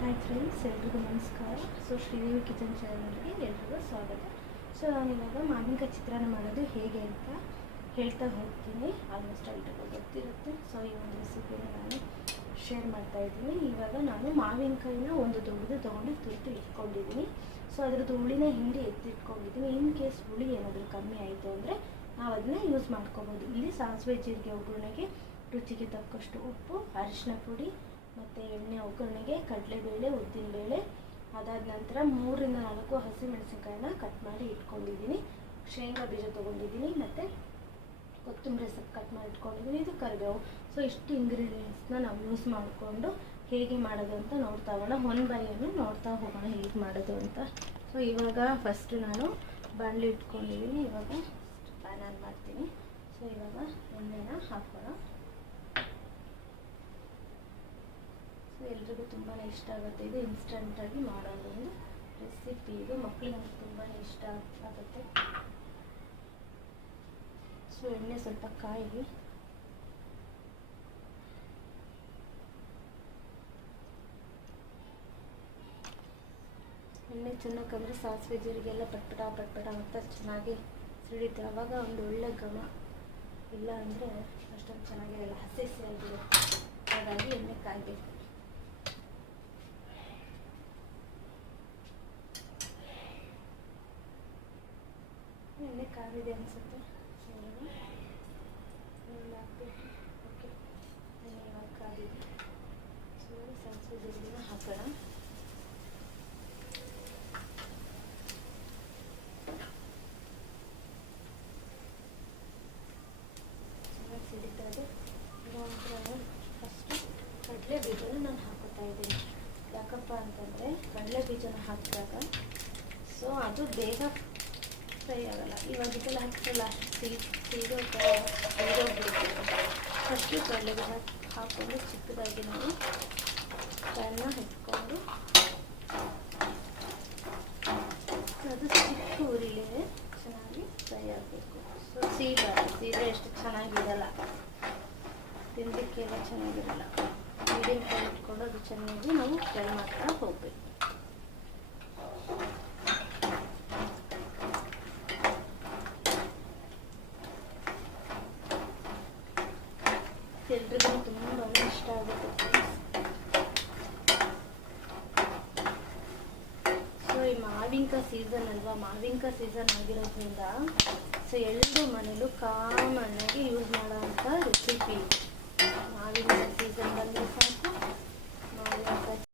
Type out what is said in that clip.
Hi friends, ಎಲ್ರಿಗೂ ನಮಸ್ಕಾರ. Sridevi kitchen ಚಾನಲ್ಗೆ ಎಲ್ರಿಗೂ ಸ್ವಾಗತ. ನಾನಿವಾಗ ಮಾವಿನಕಾಯಿ ಚಿತ್ರಾನ್ನ ಮಾಡೋದು ಹೇಗೆ ಅಂತ ಹೇಳ್ತಾ ಹೋಗ್ತೀನಿ. ಆಲ್ಮೋಸ್ಟ್ ಎಲ್ರಿಗೂ ಗೊತ್ತಿರುತ್ತೆ. ಈ ಒಂದು ರೆಸಿಪಿನ ನಾನು ಶೇರ್ ಮಾಡ್ತಾಯಿದ್ದೀನಿ. ಇವಾಗ ನಾನು ಮಾವಿನಕಾಯಿನ ಒಂದು ದೊಡ್ಡದು ತೊಗೊಂಡು ತುರಿದು ಇಟ್ಕೊಂಡಿದ್ದೀನಿ. ಅದ್ರದ್ದು ಹುಳಿನ ಹಿಂಡಿ ಎತ್ತಿಟ್ಕೊಂಡಿದ್ದೀನಿ. ಇನ್ ಕೇಸ್ ಹುಳಿ ಏನಾದರೂ ಕಮ್ಮಿ ಆಯಿತು ಅಂದರೆ ನಾವು ಅದನ್ನ ಯೂಸ್ ಮಾಡ್ಕೋಬೋದು. ಇಲ್ಲಿ ಸಾಸಿವೆ ಜೀರಿಗೆ ಒಗ್ಗರಣೆಗೆ ರುಚಿಗೆ ತಕ್ಕಷ್ಟು ಉಪ್ಪು, ಅರಿಶಿನ ಪುಡಿ ಮತ್ತು ಎಣ್ಣೆ ಒಗ್ಗರಣೆಗೆ ಕಡಲೆಬೇಳೆ, ಉದ್ದಿನಬೇಳೆ, ಅದಾದ ನಂತರ 3 ರಿಂದ 4 ಹಸಿಮೆಣಸಿನ್ಕಾಯಿನ ಕಟ್ ಮಾಡಿ ಇಟ್ಕೊಂಡಿದ್ದೀನಿ. ಶೇಂಗಾ ಬೀಜ ತೊಗೊಂಡಿದ್ದೀನಿ ಮತ್ತು ಕೊತ್ತಂಬರಿ ಸೊಪ್ಪು ಕಟ್ ಮಾಡಿ ಇಟ್ಕೊಂಡಿದ್ದೀನಿ. ಇದು ಕರಿಬೇವು. ಇಷ್ಟು ಇಂಗ್ರೀಡಿಯೆಂಟ್ಸ್ನ ನಾವು ಯೂಸ್ ಮಾಡಿಕೊಂಡು ಹೇಗೆ ಮಾಡೋದು ಅಂತ ನೋಡ್ತಾ ಹೋಗೋಣ. ಒನ್ ಬೈ ಒನ್ ನೋಡ್ತಾ ಹೋಗೋಣ ಹೇಗೆ ಮಾಡೋದು ಅಂತ. ಇವಾಗ ಫಸ್ಟು ನಾನು ಬಾಣಲಿ ಇಟ್ಕೊಂಡಿದ್ದೀನಿ. ಇವಾಗ ಪ್ಯಾನ್ ಆನ್ ಮಾಡ್ತೀನಿ. ಇವಾಗ ಎಣ್ಣೆನ ಹಾಕೋಣ. ಎಲ್ರಿಗೂ ತುಂಬಾ ಇಷ್ಟ ಆಗುತ್ತೆ. ಇದು ಇನ್ಸ್ಟಂಟಾಗಿ ಮಾಡೋದೊಂದು ರೆಸಿಪಿ. ಇದು ಮಕ್ಕಳಿಗೆ ತುಂಬಾ ಇಷ್ಟ ಆಗುತ್ತೆ. ಎಣ್ಣೆ ಸ್ವಲ್ಪ ಕಾಯಿ. ಎಣ್ಣೆ ಚೆನ್ನಾಗಿ ಅಂದರೆ ಸಾಸಿವೆ ಜೀರಿಗೆಲ್ಲ ಪಟ್ಪಟ ಅಂತ ಚೆನ್ನಾಗಿ ಸಿಡಿಯುತ್ತೆ. ಆವಾಗ ಒಂದು ಒಳ್ಳೆ ಘಮ. ಇಲ್ಲ ಅಂದರೆ ಅಷ್ಟೊಂದು ಚೆನ್ನಾಗಿರಲ್ಲ, ಹಸಿ ಆಗಿರುತ್ತೆ. ಹಾಗಾಗಿ ಎಣ್ಣೆ ಕಾಯಬೇಕು. ಎಣ್ಣೆ ಕಾವಿದೆ ಅನಿಸುತ್ತೆ. ಎಣ್ಣೆ ಹಾಕ್ಬೇಕು. ಓಕೆ, ಎಣ್ಣೆ ಇವಾಗ ಕಾವಿದೆ. ಸಾಸಿವೆ ಜೀರಿಗೆನ ಹಾಕೋಣ. ಚೆನ್ನಾಗಿ ಸಿಡಿತಾ ಇದೆ. ಫಸ್ಟು ಕಡಲೆ ಬೀಜನ ನಾನು ಹಾಕೋತಾ ಇದ್ದೀನಿ. ಯಾಕಪ್ಪ ಅಂತಂದರೆ ಕಡಲೆ ಬೀಜನ ಹಾಕಿದಾಗ ಅದು ಬೇಗ ಫ್ರೈ ಆಗಲ್ಲ. ಇವಾಗ ಇದೆಲ್ಲ ಹಾಕ್ಸಲ್ಲ, ಸೀದೋಗ್ಬೇಕು. ಫಸ್ಟು ಕಡಲೆ ಬೀಜ ಹಾಕ್ಕೊಂಡು ಚಿಕ್ಕದಾಗಿ ನಾವು ಪ್ಯಾನ್ನ ಇಟ್ಕೊಂಡು ಅದು ಚಿಕ್ಕ ಉರಿಲೇ ಚೆನ್ನಾಗಿ ಫ್ರೈ ಆಗಬೇಕು. ಸೀರೆ ಎಷ್ಟು ಚೆನ್ನಾಗಿರಲ್ಲ, ತಿನ್ನಲಿಕ್ಕೆಲ್ಲ ಚೆನ್ನಾಗಿರಲ್ಲ. ಮೀಡಿಯಮ್ ಫ್ರೈ ಇಟ್ಕೊಂಡು ಅದು ಚೆನ್ನಾಗಿ ನಾವು ಫ್ರೈ ಮಾಡ್ತಾ ಹೋಗಬೇಕು. ಎಲ್ರಿಗೂ ತುಂಬ ಇಷ್ಟ ಆಗುತ್ತೆ. ಈ ಮಾವಿನಕಾಯಿ ಸೀಸನ್ ಅಲ್ವಾ, ಮಾವಿನಕಾಯಿ ಸೀಸನ್ ಆಗಿರೋದ್ರಿಂದ ಎಲ್ಲರೂ ಮನೇಲೂ ಕಾಮನ್ನಾಗಿ ಯೂಸ್ ಮಾಡೋವಂಥ ರೆಸಿಪಿ. ಮಾವಿನಕಾಯಿ ಸೀಸನ್ ಬಂದರೆ ಸಾಕು